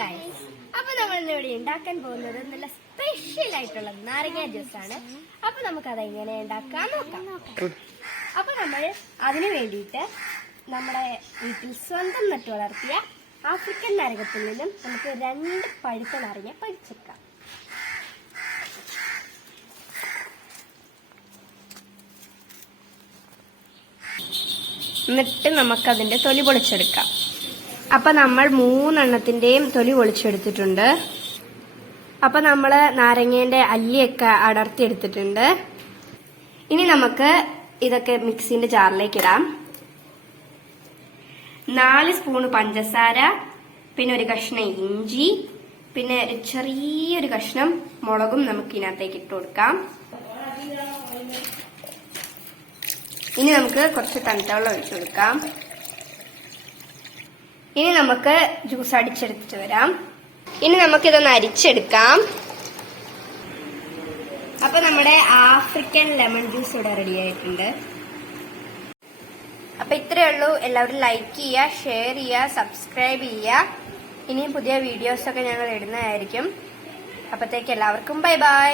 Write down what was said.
Guys, അപ്പൊ നമ്മൾ ഇവിടെ ഉണ്ടാക്കാൻ പോകുന്നത് നല്ല സ്പെഷ്യൽ ആയിട്ടുള്ള നാരങ്ങ ജ്യൂസ് ആണ്. അപ്പൊ നമുക്ക് അത് എങ്ങനെ ഉണ്ടാക്കാൻ നോക്കാം. അപ്പൊ നമ്മൾ അതിനു വേണ്ടിയിട്ട് നമ്മുടെ വീട്ടിൽ സ്വന്തം നട്ടു വളർത്തിയ ആഫ്രിക്കൻ നാരകത്തിൽ നിന്നും നമുക്ക് 2 പഴുത്ത നാരങ്ങ പറിച്ചെടുക്കാം. എന്നിട്ട് നമുക്കതിന്റെ തൊലി പൊളിച്ചെടുക്കാം. അപ്പൊ നമ്മൾ 3 എണ്ണത്തിന്റെയും തൊലി പൊളിച്ചെടുത്തിട്ടുണ്ട്. അപ്പൊ നമ്മള് നാരങ്ങേന്റെ അല്ലിയൊക്കെ അടർത്തി എടുത്തിട്ടുണ്ട്. ഇനി നമുക്ക് ഇതൊക്കെ മിക്സിന്റെ ജാറിലേക്ക് ഇടാം. 4 സ്പൂണ് പഞ്ചസാര, പിന്നെ ഒരു കഷ്ണം ഇഞ്ചി, പിന്നെ ഒരു ചെറിയൊരു കഷ്ണം മുളകും നമുക്ക് ഇതിനകത്തേക്ക് ഇട്ട് കൊടുക്കാം. ഇനി നമുക്ക് കുറച്ച് തണുത്ത വെള്ളം ഒഴിച്ചു കൊടുക്കാം. ഇനി നമുക്ക് ജ്യൂസ് അടിച്ചെടുത്തിട്ട് വരാം. ഇനി നമുക്കിതൊന്ന് അരിച്ചെടുക്കാം. അപ്പൊ നമ്മുടെ ആഫ്രിക്കൻ ലെമൺ ജ്യൂസ് ഇവിടെ റെഡി ആയിട്ടുണ്ട്. അപ്പൊ ഇത്രയേ ഉള്ളൂ. എല്ലാവരും ലൈക്ക് ചെയ്യുക, ഷെയർ ചെയ്യുക, സബ്സ്ക്രൈബ് ചെയ്യുക. ഇനിയും പുതിയ വീഡിയോസൊക്കെ ഞങ്ങൾ ഇടുന്നതായിരിക്കും. അപ്പത്തേക്ക് എല്ലാവർക്കും ബൈ ബൈ.